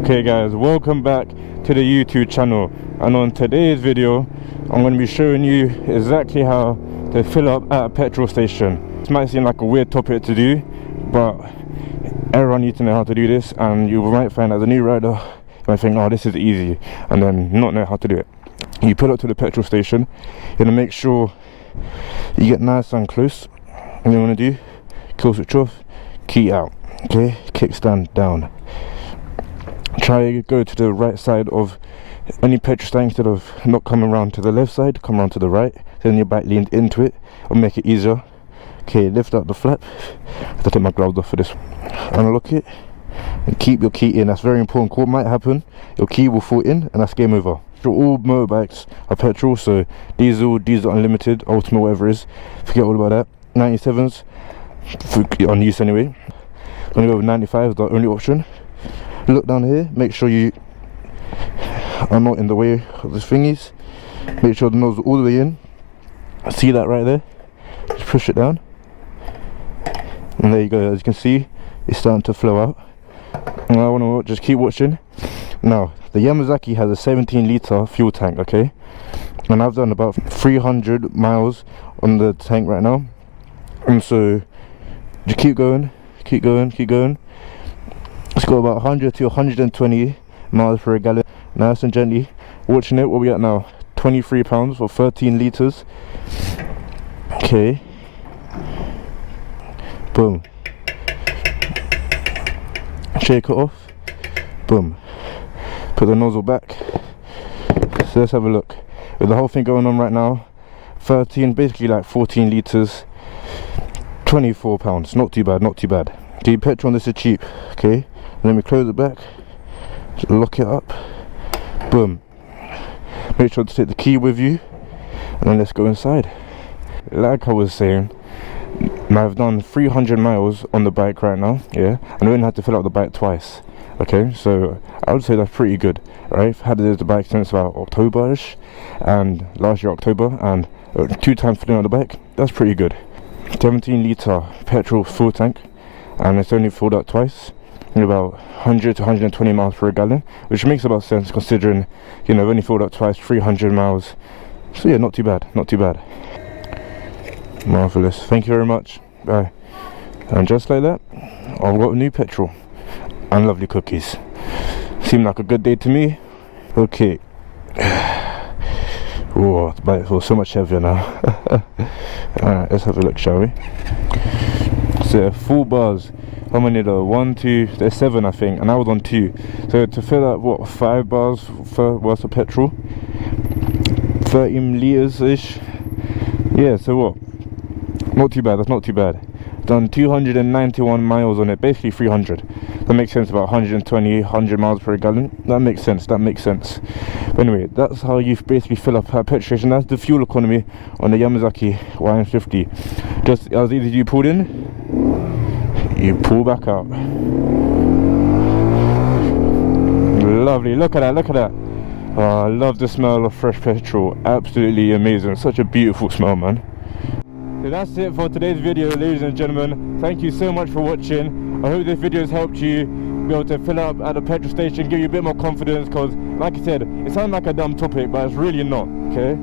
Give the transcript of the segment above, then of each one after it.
Okay guys, welcome back to the YouTube channel, and on today's video I'm going to be showing you exactly how to fill up at a petrol station. This might seem like a weird topic to do, but everyone needs to know how to do this, and you might find as a new rider you might think, oh, this is easy, and then not know how to do it. You pull up to the petrol station, you're going to make sure you get nice and close, and you want to do kill switch off, key out, okay, kickstand down. Try to go to the right side of any petrol stand instead of not coming around to the left side, come around to the right, then your bike leans into it, will make it easier. Okay, lift up the flap. I have to take my gloves off for this. Unlock it and keep your key in. That's very important. What might happen, your key will fall in and that's game over. All motorbikes are petrol, so diesel unlimited, ultimate, whatever it is, forget all about that. 97s on use anyway. Gonna go with 95 is the only option. Look down here, make sure you are not in the way of the thingies. Make sure the nose is all the way in. See that right there? Just push it down, and there you go. As you can see, it's starting to flow out. And I want to just keep watching. Now, the Yamasaki has a 17-litre fuel tank, okay? And I've done about 300 miles on the tank right now. And so, just keep going, keep going, keep going. It's got about 100 to 120 miles per gallon. Nice and gently. Watching it, what we at now? 23 pounds for 13 litres. Okay. Boom. Shake it off. Boom. Put the nozzle back. So let's have a look. With the whole thing going on right now, 13, basically like 14 litres, 24 pounds. Not too bad, not too bad. The petrol on this is cheap. Okay. Let me close it back. Just lock it up. Boom. Make sure to take the key with you, and then let's go inside. Like I was saying, I've done 300 miles on the bike right now, yeah, and I only had to fill up the bike twice. Okay, so I would say that's pretty good, right? I've had the bike since about October-ish, and last year October, and 2 times filling up the bike. That's pretty good. 17-litre petrol full tank, and it's only filled up twice, in about 100 to 120 miles per gallon, which makes about sense considering, you know, I've only filled up twice, 300 miles. So yeah, not too bad, not too bad. Marvellous. Thank you very much. Bye. And just like that, I've got new petrol and lovely cookies. Seemed like a good day to me. Okay. Oh, the bike feels so much heavier now. Alright, let's have a look, shall we? So, full bars. How many though? 1, 2, there's 7 I think, and I was on 2. So to fill up, what, 5 bars worth of petrol? 13 litres-ish. Yeah, so what? Not too bad, that's not too bad. Done 291 miles on it, basically 300. That makes sense, about 120, 100 miles per gallon. That makes sense, that makes sense. But anyway, that's how you basically fill up a petrol station. That's the fuel economy on the Yamasaki YM50. Just as easy as you pulled in, you pull back out. Lovely, look at that, look at that. Oh, I love the smell of fresh petrol. Absolutely amazing, such a beautiful smell, man. So that's it for today's video, ladies and gentlemen. Thank you so much for watching. I hope this video has helped you be able to fill up at the petrol station, give you a bit more confidence, because like I said, it sounds like a dumb topic, but it's really not, okay?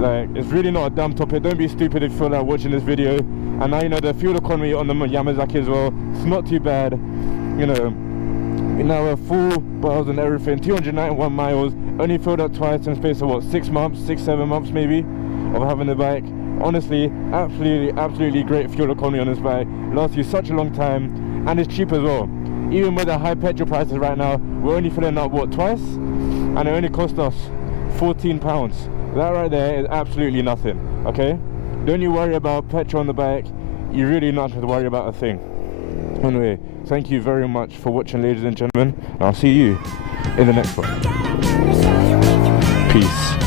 Like, it's really not a dumb topic. Don't be stupid if you feel like watching this video. And now you know the fuel economy on the Yamasaki as well. It's not too bad, you know. Now we're full bars and everything. 291 miles. Only filled up twice in the space of what, 6 months, 6-7 months maybe of having the bike. Honestly, absolutely great fuel economy on this bike. Lasts you such a long time, and it's cheap as well. Even with the high petrol prices right now, we're only filling up what, twice, and it only cost us 14 pounds. That right there is absolutely nothing. Okay. Don't you worry about petrol on the bike, you really not have to worry about a thing. Anyway, thank you very much for watching, ladies and gentlemen, and I'll see you in the next one. Peace.